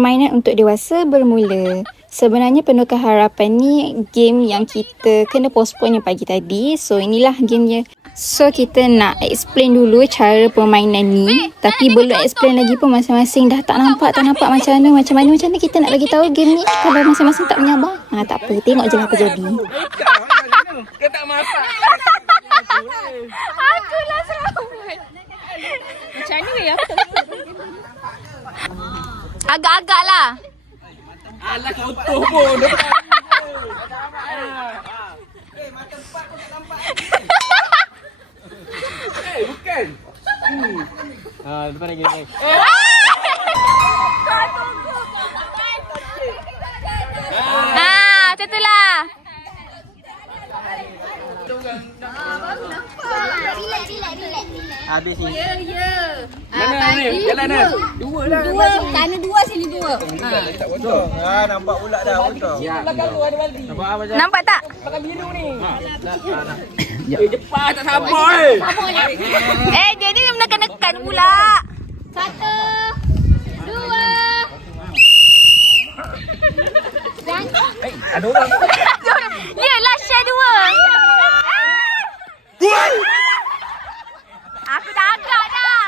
permainan untuk dewasa bermula. Sebenarnya Penuhkah Harapan ni game yang kita kena postpone yang pagi tadi. So inilah gamenya. So kita nak explain dulu cara permainan ni. Tapi belum explain lagi pun masing-masing dah tak nampak macam mana kita nak bagi tahu game ni kalau masing-masing tak menyabar. Tak apa, tengok je lah apa jadi. Kau tak masak. Akulah selamat. Macam mana ya? Agak-agak lah. Alah kau utuh pun. Mata empat pun tak nampak. Bukan. Depan lagi. Macam tu lah. Habis ni. Mana ni? Jalan dah. Dua lah. Sana dua, sini dua. Tak potong. Nampak pula dah potong. Belakang tu ada baldi. Nampak tak? Pakai biru ni. Cepat tak sabar. Dia ni menekan-nekan pula. 1, 2. Ada orang. Yelah, share dua. Aku dah agak dah.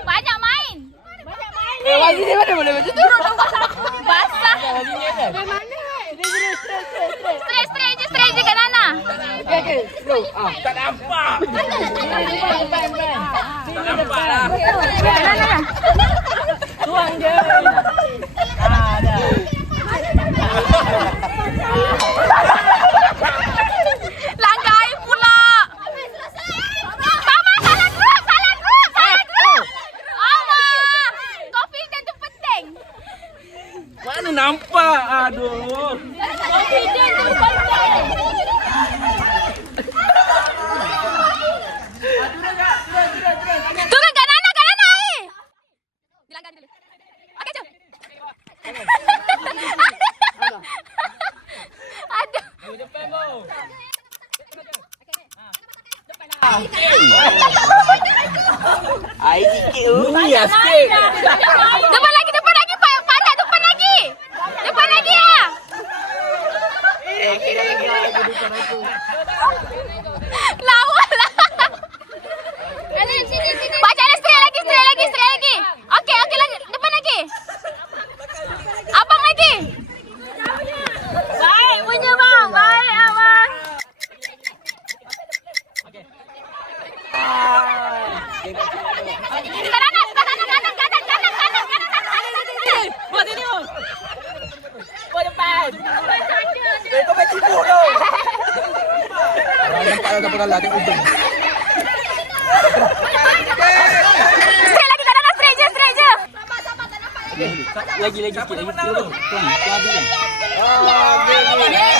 Banyak main. Wajib dia mana boleh macam tu? Basah. Straight je kat Nana. Okey. Tak nampak. Tak nampak lah. Tuang je. Dah. Langgar air pula. Mama, salah group. Allah. Confident tu penting. Mana nampak? Aduh. Confident tu penting. Turun kat Nana Dilanggar dulu. Okey, jom. Aduh. Depan bau. Ai sikit. Ya sikit. Depan lagi. Pandai depan lagi. Depan lagi lah. Lawa lah. Baca ada straight lagi. Okey, lagi. Depan lagi. Abang lagi. Baik punya bang. Baik abang. Kanan. Buat sini. Buat depan. Kau main cibuk tu. Nampak dah berapa kalah tengok ujung. Straight lagi kanan, straight je. Lagi sikit. Tuang habis kan.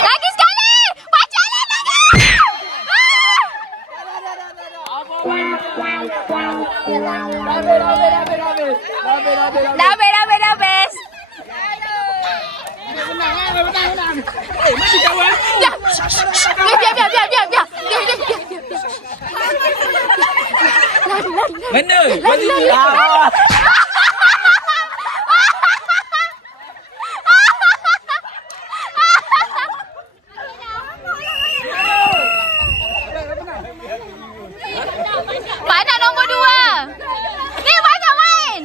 Lagi sekali. Baca Dah habis. Menang. Mari kawan. Biar. Mana? Mari. Mana nombor 2? Ni banyak main.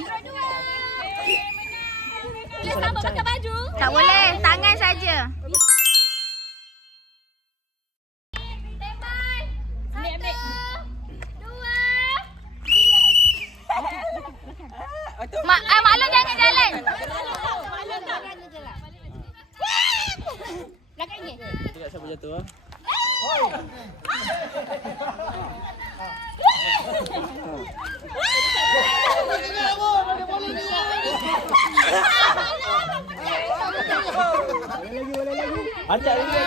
Boleh sabar pakai baju? Tak boleh, tangan saja. Ambil. 2, 3. Maklum jangan jalan. Belakang ni. Tidak siapa jatuh. Acak lagi.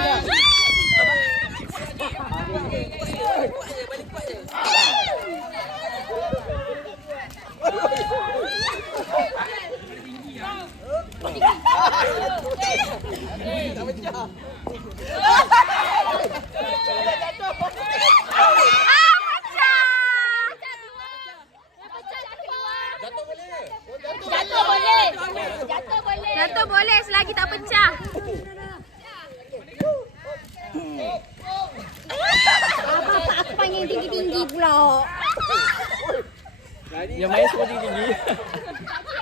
Jatuh boleh. Yang main semua tinggi.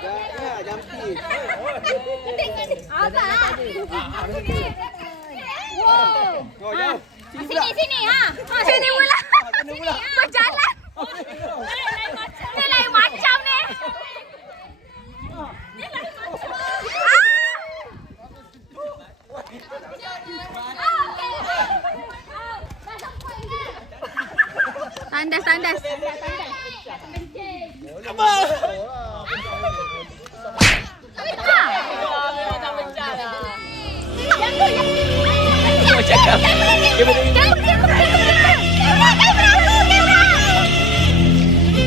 Ya, jampi. Apa? Wow. Oh, jauh. Sini ha. Sini pula. Berjalan. Ni lain macam ni. Tandas. Semua cakap.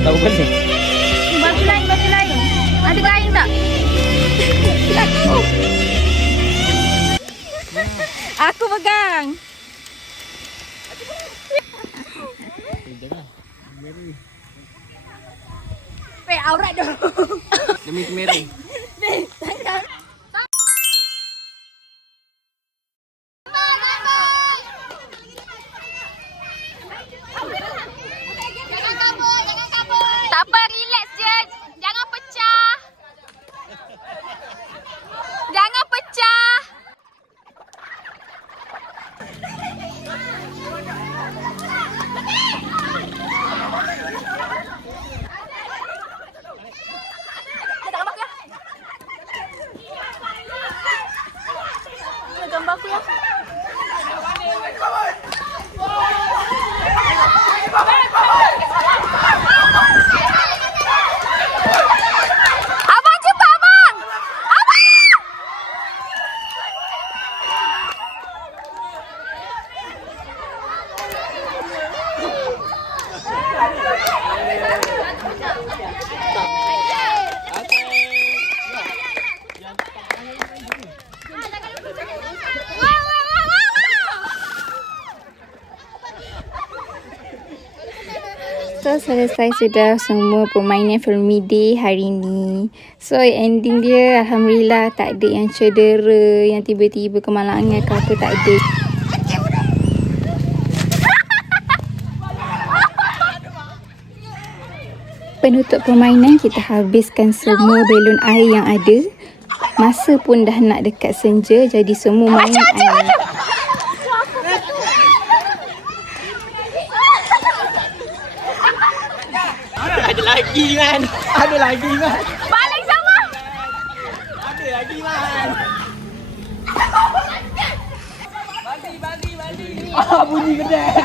Tahu benda. Batu lain. Ada kain tak? Aku pegang. Aurat dulu. Demi kamera. Tak apa, relax je. Jangan pecah. Jangan pecah. Gambar aku ya. Abang cepat abang. Abang. So selesai sudah semua permainan Filmi Day hari ni. So ending dia Alhamdulillah tak ada yang cedera, yang tiba-tiba kemalangan ke apa, tak ada. Penutup permainan kita habiskan semua belon air yang ada. Masa pun dah nak dekat senja, jadi semua main air. Ada lagi man. Ada lagi man. Balik sama. Ada lagi man. Bagi. Bunyi kedai.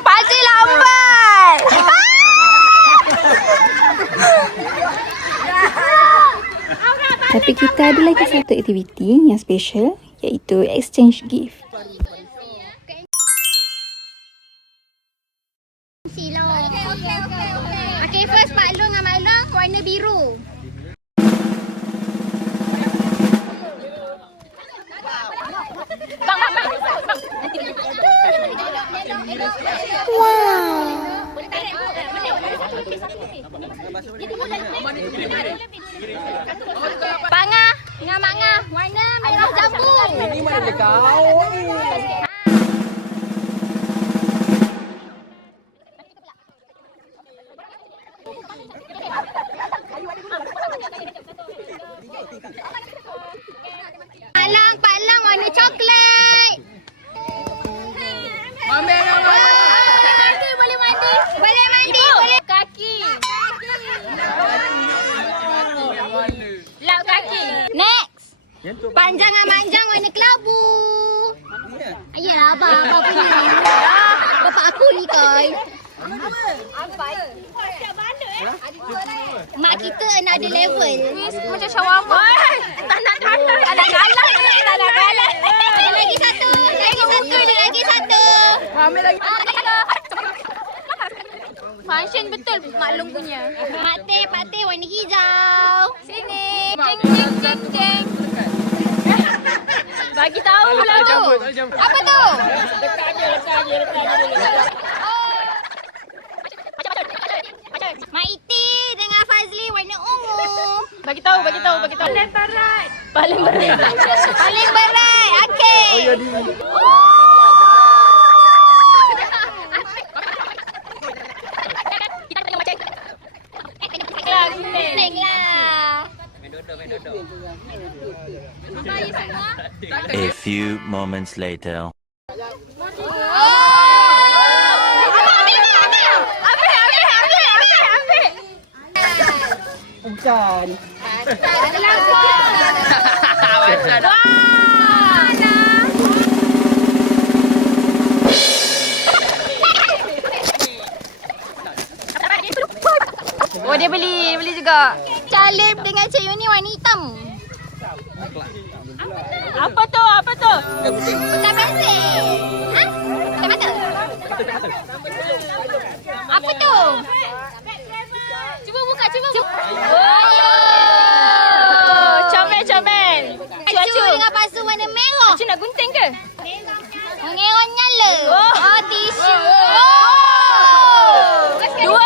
Pakcik lambat. Tapi kita ada lagi satu aktiviti yang special, iaitu exchange gift. Okay, first Pak Long dengan Mak Long warna biru. Bang. Wow! Pangah dengan Mak Ngah warna merah jambu. Ini mana kau? Pak Lang warna coklat. Boleh mandi. Boleh kaki. Lap kaki. Next. Panjang dengan manjang warna kelabu. Ayolah abang punya. Bapak aku ni kai. Mak kita another level. Macam shawarma. Tak nak kalah. Lagi satu. Ambil lagi. Function betul maklum punya. Pak Teh warna hijau. Sini. Jeng. Bagi tahu lah tu. Apa tu? Letak je. Mak Iti dengan Fazli warna ungu. Bagi tahu. Paling berat. Paling berat. Okey. Gunting lah. A few moments later. Bukan. Oh, dia beli juga. Calip dengan Cik Yuni warna hitam. Apa tu? Bukan pensel. Ha? Bukan mata. Apa tu? Cuba buka. Oh, comel. Acu dengan pasu warna merah. Cik nak gunting ke? Merah nyala. Oh, tisu. Dua.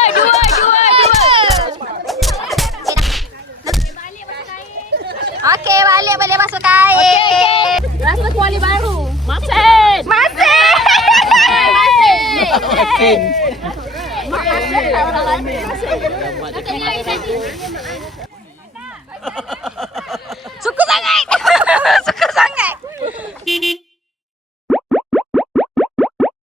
Okey, balik masuk kain. Rasa kuali baru. Masin. Okey, ni lagi satu.